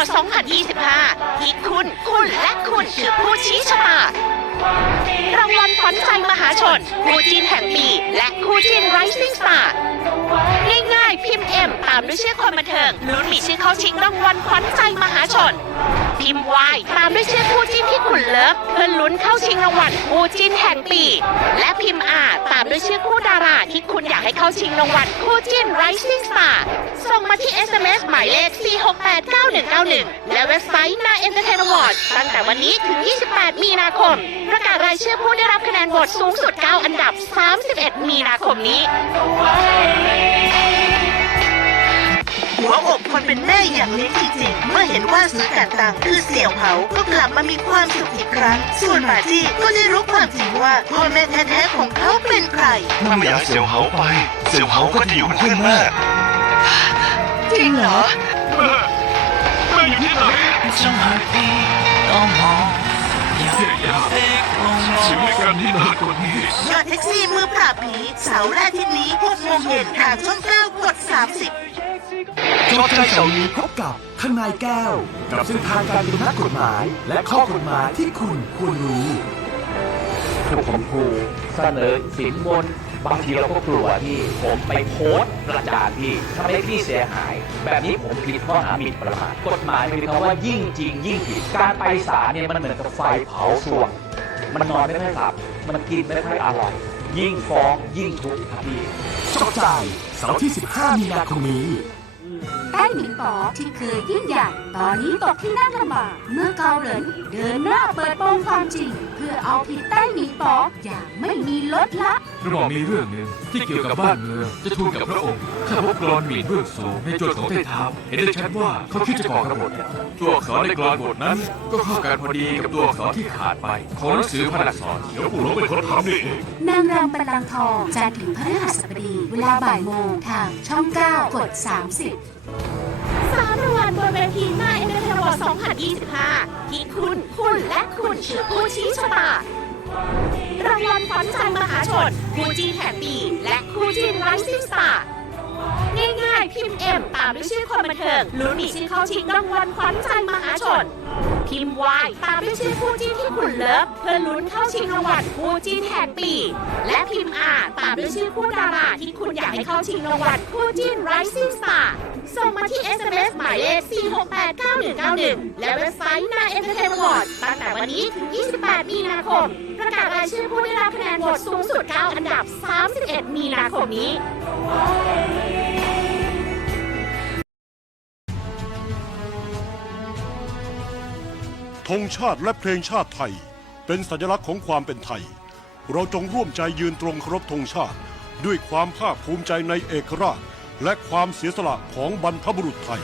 Award 2025 ที่คุณ คุณและคุณคือผู้ชี้ชะตารางวัลขวัญใจมหาชนคู่จีนแห่งปี และคู่จีน Rising Star ง่ายๆ พิมพ์ M ตามด้วยชื่อคนบันเทิงลุ้นมีชื่อเข้าชิงรางวัลขวัญใจมหาชน พิมพ์ Y ตามด้วยชื่อคู่จิ้นที่คุณเลิฟเพื่อลุ้นเข้าชิงรางวัลคู่จิ้นแห่งปี และพิมพ์ R ตามด้วยชื่อคู่ดาราที่คุณอยากให้เข้าชิงรางวัลคู่จิ้น Rising Star ส่งมาที่ SMS หมายเลข 4689191 และเว็บไซต์ Na Entertain Award ตั้งแต่วันนี้ถึง 28 มีนาคม ประกาศรายชื่อผู้ได้รับคะแนนโหวตสูงสุด 9 อันดับ 31 มีนาคมนี้ หัวอกคนเป็นแม่อย่างลิ้นจริงๆเมื่อเห็นว่าซื้อการตังคือเสี่ยวเผาก็กลับมามีความสุขอีกครั้ง ส่วนหมาจี้ก็ได้รู้ความจริงว่าพ่อแม่แท้ๆของเขาเป็นใคร ถ้าไม่อยากเสี่ยวเหาไป เสี่ยวเหาก็จะอยู่เป็นเพื่อนแม่ จริงเหรอ แม่ แม่อยู่ที่ไหน 将去边当我 เสี่ยยาชีวิตกันที่นานกว่านี้ ยอดแท็กซี่มือปราบผีเสาร์และอาทิตย์นี้6โมงเย็นทางช่อง9กด 30 จอใจเสาร์นี้พบกับทนายแก้ว กับเส้นทางการเป็นนักกฎหมาย และข้อกฎหมายที่คุณควรรู้ ผมครูเสนอสินบน บางทีเราก็กลัวที่ผมไปโพสต์ประจานที่ทำให้พี่เสียหาย แบบนี้ผมผิดข้อหาหมิ่นประมาทกฎหมายมีคำว่ายิ่งจริงยิ่งผิด การไปศาลเนี่ยมันเหมือนกับไฟเผาสวง มันนอนไม่ค่อยหลับ มันกินไม่ค่อยอร่อย ยิ่งฟ้องยิ่งทุกข์ครับพี่จบใจเสาร์ที่ 15 มีนาคมนี้ ต้หมิงป๋อที่เคยยิ่งใหญ่ ตอนนี้ตกที่นั่งลำบากเมื่อเกาเหรินเดินหน้าเปิดโปงความจริง เพื่อเอาผิดใต้หมิงป๋ออย่างไม่มีลดละ กระบอกมีเรื่องหนึ่งที่เกี่ยวกับบ้านเมืองจะทูลกับพระองค์ข้าพบกรอนหมิ่นเบื้องสูงในโจทย์ของใต้เท้าเห็นได้ชัดว่าเขาคิดจะก่อกระบฏตัวอักษรในกรอนบทนั้น ก็เข้ากันพอดีกับตัวอักษรที่ขาดไป ของหนังสือพระอักษรเดี๋ยวปู่หลวงเป็นคนทำนี่เองนางรำบัลลังก์ทองจันทร์ถึงพฤหัสบดีเวลาบ่ายโมงทางช่อง 9 กด 30สามราง วัลบนเทีหน้าเอ็นเตอร์เทนวอ2025 ที่คุณ คุณและคุณคือผู้ชี้ชะตารางวัลขวัญใจมหาชนคู่จีนแห่งปี และคู่จีน Rising Star ง่ายๆ พิมพ์ M ตามด้วยชื่อคนบันเทิงลุ้นมีชื่อเข้าชิงรางวัลขวัญใจมหาชน พิมพ์ Y ตามด้วยชื่อคู่จิ้นที่คุณเลิฟเพื่อลุ้นเข้าชิงรางวัลคู่จิ้นแห่งปี และพิมพ์ามด้วยชื่อคู่ดาราที่คุณอยากให้เข้าชิงรางวัลคู่จิ้น Rising Star ส่งมาที่ SMS หมายเลข 4689191 และเว็บไซต์ Na Entertain Award ตั้งแต่วันนี้ถึง 28 มีนาคม ประกาศรายชื่อผู้ได้รับคะแนนโหวตสูงสุด 9 อันดับ 31 มีนาคมนี้ธงชาติและเพลงชาติไทย เป็นสัญลักษณ์ของความเป็นไทย เราจงร่วมใจยืนตรงเคารพธงชาติ ด้วยความภาคภูมิใจในเอกราช และความเสียสละของบรรพบุรุษไทย